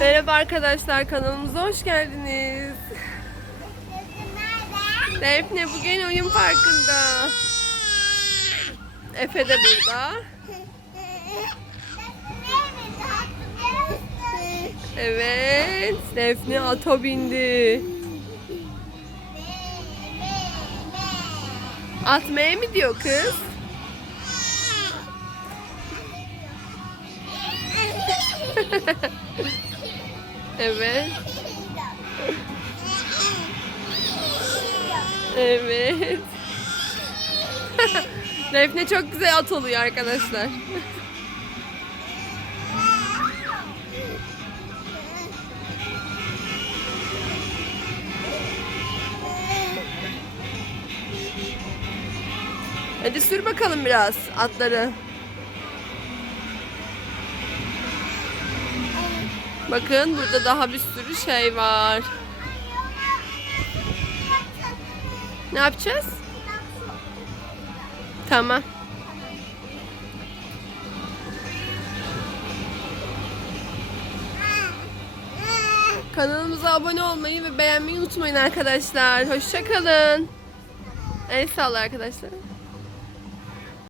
Merhaba arkadaşlar kanalımıza hoş geldiniz. Defne bugün oyun parkında. Efe de burada. Evet, Defne ata bindi. Atmaya mı diyor kız? Evet. Evet. Defne çok güzel at oluyor arkadaşlar. Hadi sür bakalım biraz atları. Bakın burada daha bir sürü şey var. Ne yapacağız? Tamam. Kanalımıza abone olmayı ve beğenmeyi unutmayın arkadaşlar. Hoşçakalın. El salla arkadaşlar.